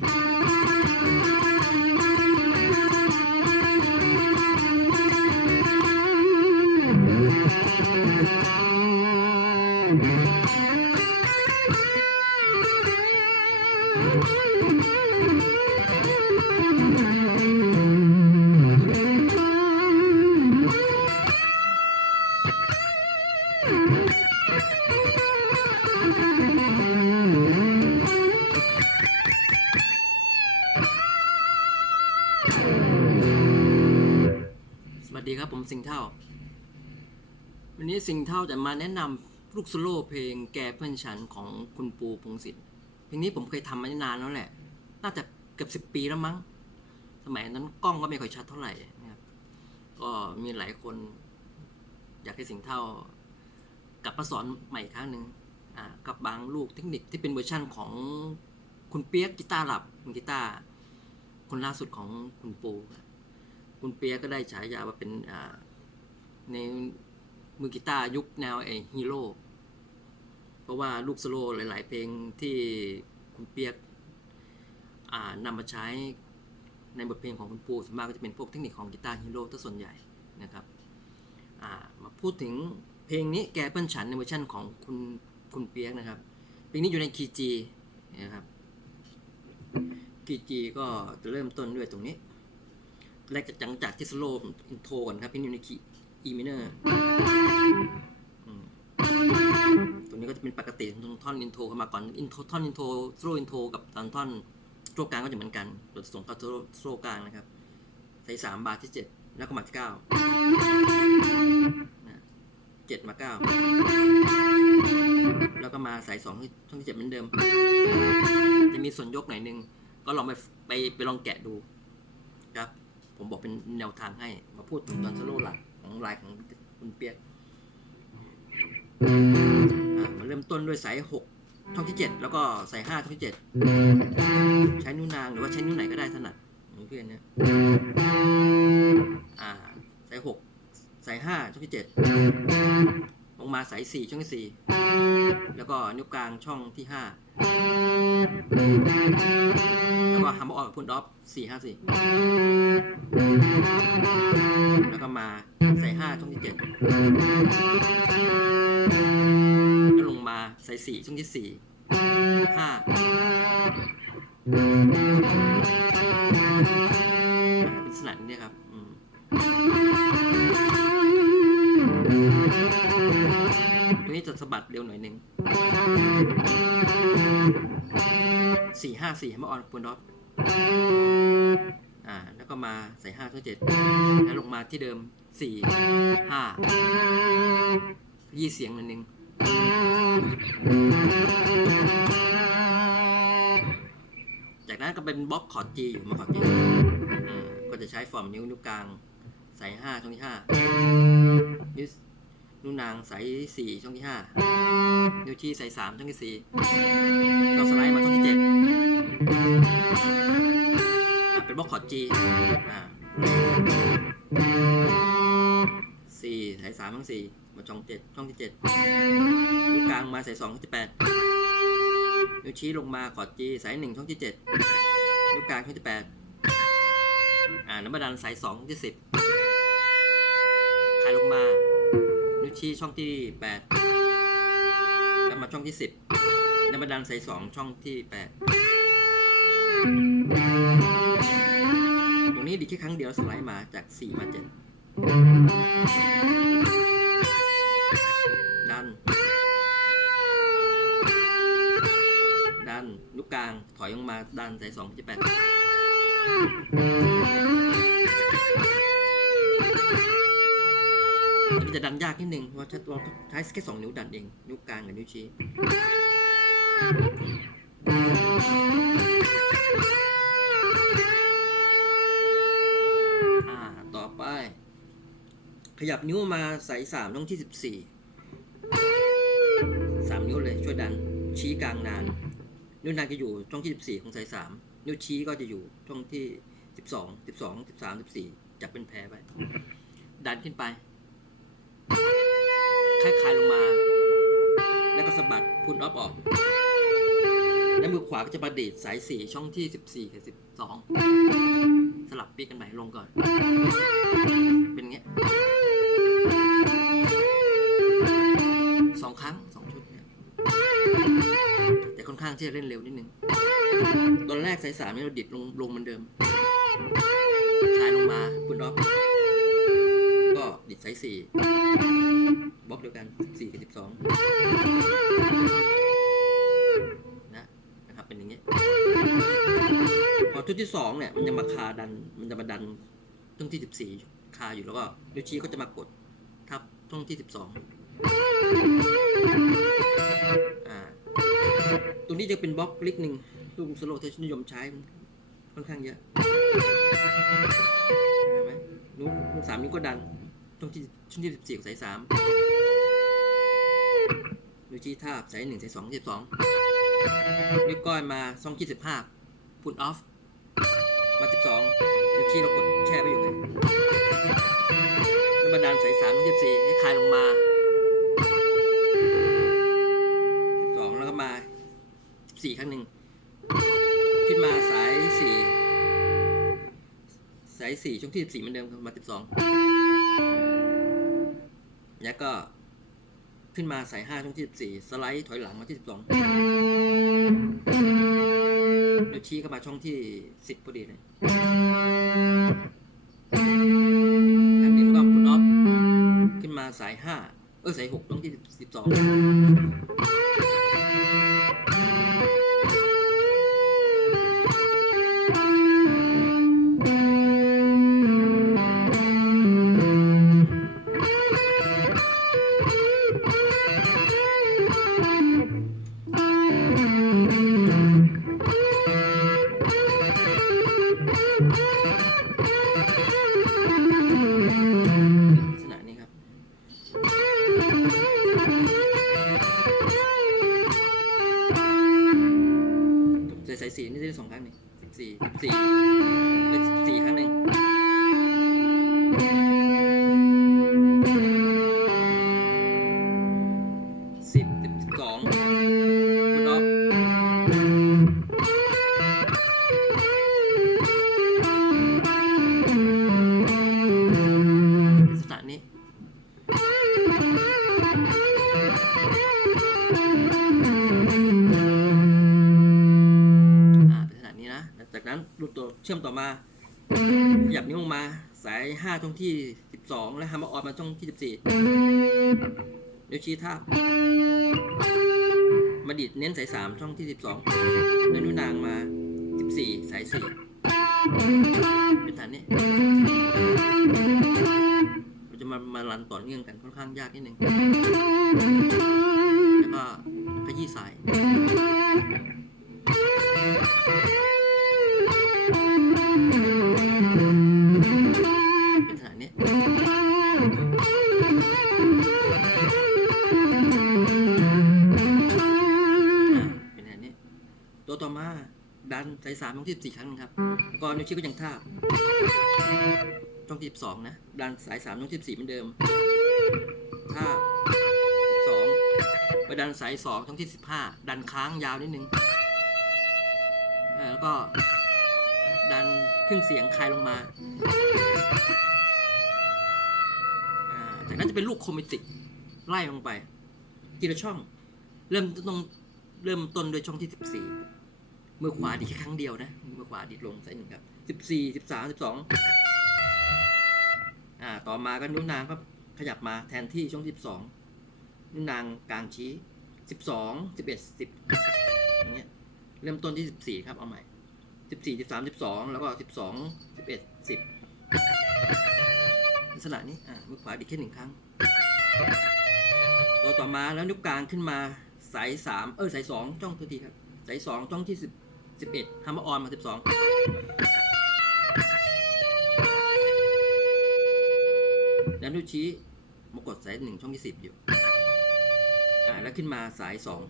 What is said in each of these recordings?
Mm-hmm. เท่า วันนี้สิงเท่าจะมาแนะนำลูกโซโล่เพลงแกเพื่อนฉันของคุณปูพงศิษฐ์เพลงนี้ผมเคยทำมานานแล้วแหละ น่าจะเกือบสิบปีแล้วมั้ง สมัยนั้นกล้องก็ไม่ค่อยชัดเท่าไหร่นะครับ ก็มีหลายคน อยากให้สิงเท่ากลับมาสอนใหม่อีกครั้งหนึ่งกับบางลูกเทคนิคที่เป็นเวอร์ชั่นของคุณเปียกกีตาร์หลับกีตาร์คนล่าสุดของคุณปู คุณเปียกก็ได้ฉายาว่าเป็น ในมือกีตาร์ยุคแนวไอฮีโร่เพราะว่าลูกสโลหลาย ๆ เพลงที่คุณเปียกอ่านำมาใช้ในบทเพลงของคุณปูส่วนมากก็จะเป็นพวกเทคนิคของกีตาร์ฮีโร่ทั้งส่วนใหญ่นะครับมาพูดถึงเพลงนี้แกเปิ้ลฉันในเวอร์ชันของคุณคุณเปียกนะครับ เพลงนี้อยู่ในคีจีนะครับคีจีก็จะเริ่มต้นด้วยตรงนี้ แรกจากจังจากที่สโลว์อินโทรก่อนครับพี่นิวในคี E minor อืมตัวนี้ก็จะเป็นปกติตรงท่อนอินโทรเข้ามาก่อนอินโทรท่อนอินโทรสโลอินโทรกับตอนท่อนสโลกลางก็จะเหมือนกันเราจะส่งเข้าสโลกลางนะครับ ใส่สามบาทที่เจ็ดแล้วก็มาที่เก้านะเจ็ดมาเก้าแล้วก็มาสายสองที่ท่อนที่เจ็ดเหมือนเดิม จะมีส่วนยกหน่อยนึง ก็ลองไปไปไปลองแกะดูครับ ผมบอกเป็นแนวทางให้มาพูดถึงตอนโซโล่หลัก ของลายของคุณเปียกมาเริ่มต้นด้วยสายหกท่อนที่เจ็ดแล้วก็สายห้าท่อนที่เจ็ดใช้นิ้วนางหรือว่าใช้นิ้วไหนก็ได้ถนัดเพื่อนเนี่ยอ่าสายหกสายห้าช่องที่เจ็ดลงมาสายสี่ช่องที่สี่แล้วก็นิ้วกลางช่องที่ห้า ก็ฮัมเบอร์ออกพุ่นออฟสี่ห้าสี่แล้วก็มาใส่ห้าช่องที่เจ็ดแล้วลงมาใส่สี่ช่องที่สี่ห้าเป็นสนัดเนี่ยครับตัวนี้จะสะบัดเร็วหน่อยหนึ่งสี่ห้าสี่ให้มาออนปูนดอฟ อ่าแล้วก็มาใส่ห้าช่องเจ็ดแล้วลงมาที่เดิมสี่ห้ายี่เสียงหนึ่งจากนั้นก็เป็นบล็อกคอร์ดจีอยู่มาคอร์ดจีอ่าก็จะใช้ฟอร์มนิ้วนิ้วกลาง ใส่ห้าช่องที่ห้านิ้ว นิ้วนางใส่สี่ช่องที่ห้านิ้วชี้ใส่สามช่องที่สี่ก็สไลด์มาช่องที่เจ็ดเป็นบล็อกคอร์ด G อ่าสี่สายสามทั้งสี่มาช่องเจ็ดช่องที่เจ็ดนิ้วกลางมาสายสองช่องที่แปดนิ้วชี้ลงมาคอร์ด G สายหนึ่งช่องที่เจ็ดนิ้วกลางช่องที่แปดอ่าน้ำบันดันสายสองช่องที่สิบคลายลงมา นิ้วชี้ช่องที่แปดแล้วมาช่องที่สิบน้ำบันดันสายสองช่องที่แปดตรงนี้ดีแค่ครั้งเดียวสไลด์มาจาก 4 มา 7 ดัน ดัน ลูกกลางถอยลงมาดันใส่2 7 8 ดันยากนิดนึงเพราะว่าเราใช้แค่สองนิ้วดันเอง นิ้วกลางกับนิ้วชี้อ่าต่อไป ขยับนิ้วมาใส่สามช่องที่สิบสี่สามนิ้วเลยช่วยดันชี้กลางนานนิ้วนางจะอยู่ช่องที่สิบสี่ของสายสามนิ้วชี้ก็จะอยู่ช่องที่สิบสองสิบสองสิบสามสิบสี่จับเป็นแพรไป ดันขึ้นไป คลายๆลงมา แล้วก็สะบัดพุนออฟออก แล้วมือขวาก็จะมาดีดสายสี่ช่องที่สิบสี่กับสิบสองสลับปีกกันใหม่ลงก่อน เป็นเงี้ยสองครั้งสองชุดเนี่ยแต่ค่อนข้างที่จะเล่นเร็วนิดนึง ตอนแรกสายสามนี่เราดิดลงลงเหมือนเดิมชายลงมาคุณด็อก ก็ดิดสายสี่บล็อกเดียวกันสี่กับสิบสองนะนะครับเป็นอย่างเงี้ยพอชุดที่สองเนี่ยมันจะมาคาดันมันจะมาดันช่องที่สิบสี่คาอยู่แล้วก็นิ้วชี้ก็จะมากดทับช่องที่สิบสองอ่าตรงนี้จะเป็นบล็อกลิกหนึ่งลูกสโลว์ที่นิยมใช้ค่อนข้างเยอะเห็นไหมนู้นนู้นสามนิ้วก็ดัน ช่องที่ช่องที่สิบสี่กับสายสามนิ้วชี้ทาบสายหนึ่งสายสองสิบสองนิ้วก้อยมาช่องที่สิบห้าพุทออฟ มาสิบสองนิ้วชี้เรากดแช่ไปอยู่ไงแล้วมาดันสายสามช่องที่สิบสี่ให้คลายลงมาสิบสองแล้วก็มาสี่ครั้งหนึ่งขึ้นมาสายสี่สายสี่ช่วงที่สิบสี่เหมือนเดิมมาสิบสอง แล้วก็ขึ้นมาใส่าช่วงที่สิบสี่สไลด์ถอยหลังมาที่สิ12 เดี๋ยวชี้เข้ามาช่องที่สิบพอดีเลยอันนี้ก็ต้องคุณน็อปขึ้นมาสายห้าเออสายหกช่องที่สิบสอง จากนั้นรูปตัวเชื่อมต่อมาขยับนิ้วลงมา สายห้าช่องที่สิบสองและฮัมเมอออนมาช่องที่สิบสี่นิ้วชี้ทาบมาดิดเน้นสายสามช่องที่สิบสองแล้วนิ้วนางมาสิบสี่สายสี่เป็นฐานนี้เราจะมามารันต่อเนื่องกันค่อนข้างยากนิดนึง แล้วก็ขยี้สาย ที่สี่ครั้งนะครับแล้วก็นิ้วชี้ก็ยังทาบช่องที่สองนะดันสายสามช่องที่สี่เหมือนเดิมทาบสองไปดันสายสองช่องที่สิบห้าดันค้างยาวนิดนึงแล้วก็ดันครึ่งเสียงคลายลงมาจากนั้นจะเป็นลูกโคมิติกไล่ลงไปทีละช่อง เริ่มต้นเริ่มต้นด้วยช่องที่สิบสี่ มือขวาดีแค่ครั้งเดียวนะมือขวาดีลงใส่หนึ่งครับสิบสี่สิบสามสิบสองอ่า ต่อมาก็นิ้วนางก็ขยับมาแทนที่ช่องสิบสองนิ้วนางกลางชี้สิบสองสิบเอ็ดสิบอย่างเงี้ยเริ่มต้นที่สิบสี่ครับเอาใหม่สิบสี่สิบสามสิบสองแล้วก็สิบสองสิบเอ็ดสิบลักษณะนี้อ่ามือขวาดีแค่หนึ่งครั้งตัวต่อมาแล้วนิ้วกลางขึ้นมาสายสามเออสายสองจ้องตัวทีครับสายสองจ้องที่สิบ สิบเอ็ดฮัมเมอร์ออนมาสิบสองแล้วนิ้วชี้มากดสายหนึ่งช่องที่สิบอยู่ อ่า แล้วขึ้นมาสายสอง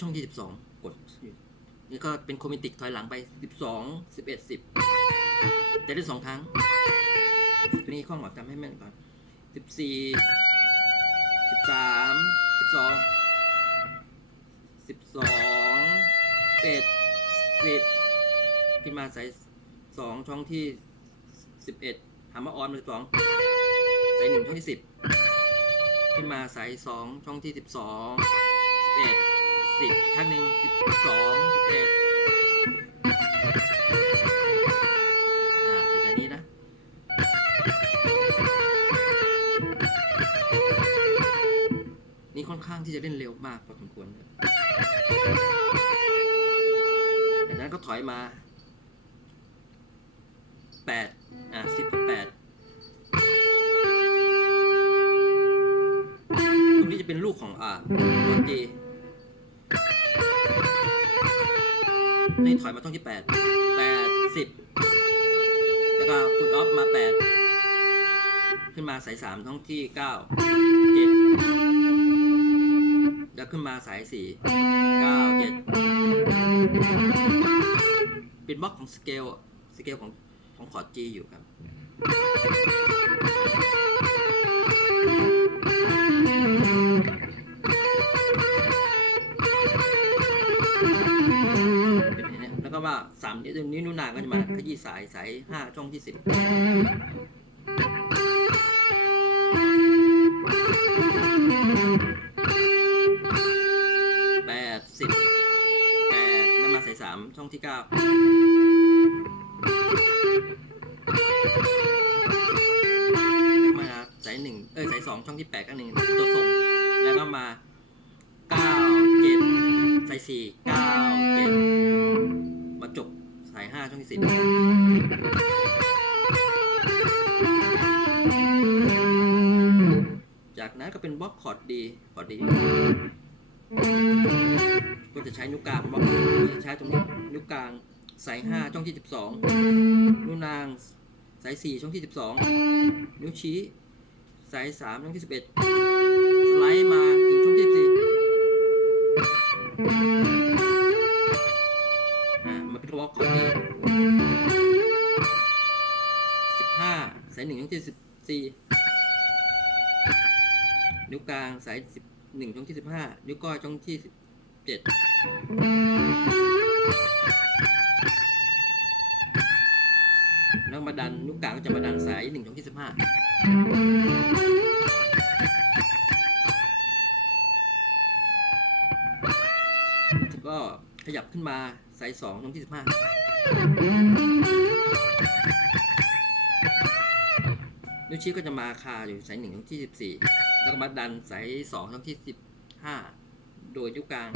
ช่องที่สิบสองกดอยู่นี่ก็เป็นโคมิติกถอยหลังไป12 11 10จะได้สองครั้ง ตัวนี้ข้อหมอจำให้แม่นก่อน14 13 12สิบสามสิบสองสิบสอง เอ็ดสิบขึ้นมาสายสองช่องที่สิบเอ็ดหามาออนเลยสองสายหนึ่งช่องที่สิบขึ้นมาสายสองช่องที่สิบสองสิบเอ็ดสิบข้างหนึ่งสิบสองสิบเอ็ดอ่าเป็นอย่างนี้นะนี่ค่อนข้างที่จะเล่นเร็วมากพอสมควรจากนั้น ก็ถอยมาแปดอะสิบกับแปดตรงนี้จะเป็นลูกของอ่าตัว G นี่ถอยมาช่องที่แปดแปดสิบแล้วก็พุทออฟมาแปดขึ้นมาสายสามช่องที่เก้าเจ็ดแล้วขึ้นมาสายสี่เก้าเจ็ด เป็นบล็อกของสเกลสเกลของของคอร์ด G อยู่ครับ เป็นอย่างนี้แล้วก็ว่าสามนิ้วนิ้วนิ้วนางก็จะมาขยี้สายสายห้าช่องที่สิบแปดสิบแปดแล้วมาสายสามช่องที่เก้า นั้นก็เป็นบล็อกคอร์ดดีคอร์ดดีก็จะใช้นิ้วกลางบล็อกก็จะใช้ตรงนี้นิ้วกลางสายห้าช่องที่สิบสองนิ้วนางสายสี่ช่องที่สิบสองนิ้วชี้สายสามช่องที่สิบเอ็ดสไลด์มาถึงช่องที่สิบสี่อ่ามาเป็นบล็อกคอร์ดดีสิบห้าสายหนึ่งช่องที่สิบสี่ นิ้วกลางสายสิบหนึ่งช่องที่สิบห้านิ้วก้อยช่องที่สิบเจ็ดแล้วมาดันนิ้วกลางก็จะมาดันสายหนึ่งช่องที่สิบห้าก็ขยับขึ้นมาสายสองช่องที่สิบห้านิ้วชี้ก็จะมาคาอยู่สายหนึ่งช่องที่สิบสี่ แล้วก็มาดันสายสองช่องที่สิบห้าโดยนิ้วกลาง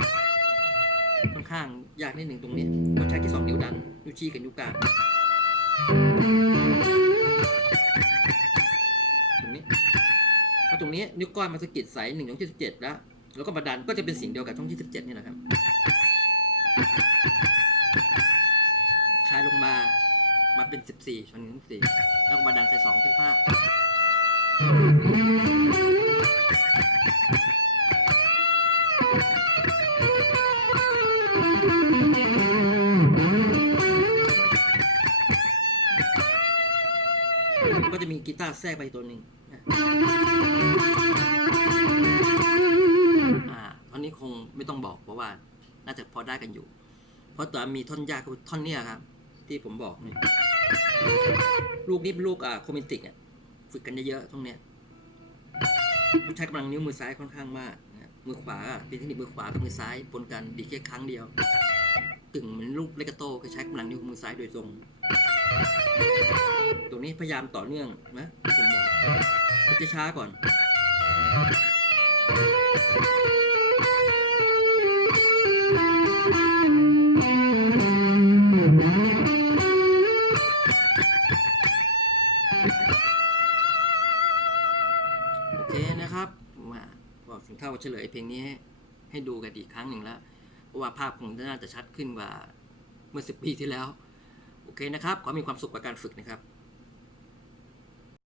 ค่อนข้างยากนิดหนึ่งตรงนี้ต้องใช้แค่สองนิ้วดันนิ้วชี้กับนิ้วกลางตรงนี้พอตรงนี้นิ้วก้อยมาสะกิดสายหนึ่งช่องที่สิบเจ็ดแล้วแล้วก็มาดันก็จะเป็นเสิ่งเดียวกับช่องที่สิบเจ็ดนี่แหละครับคลายลงมามาเป็นสิบสี่ช่องที่สิบสี่แล้วก็มาดันสายสองที่สิบห้า แทรกไปตัวหนึ่งนะอ่าท่อนนี้คงไม่ต้องบอกเพราะว่า น่าจะพอได้กันอยู่ เพราะตัวมีท่อนยากคือท่อนเนี้ยครับ ที่ผมบอกนี่ลูกนี้เป็นลูกอ่าโคเมนติกอะฝึกกันเยอะๆตรงเนี้ยต้องใช้กำลังนิ้วมือซ้ายค่อนข้างมากนะมือขวาเป็นเทคนิคมือขวากับมือซ้ายปนกันดีแค่ครั้งเดียวกึ่งเหมือนลูกเลกาโต้คือใช้กำลังนิ้วมือซ้ายโดยตรง ตรงนี้พยายามต่อเนื่องนะผมบอกจะช้าก่อน โอเคนะครับมาบอกถึงเข้าเฉลยเพลงนี้ให้ให้ดูกันอีกครั้งหนึ่งแล้วเพราะว่าภาพคงน่าจะชัดขึ้นกว่าเมื่อสิบปีที่แล้ว เคนะครับ ขอมีความสุขกับการฝึกนะครับ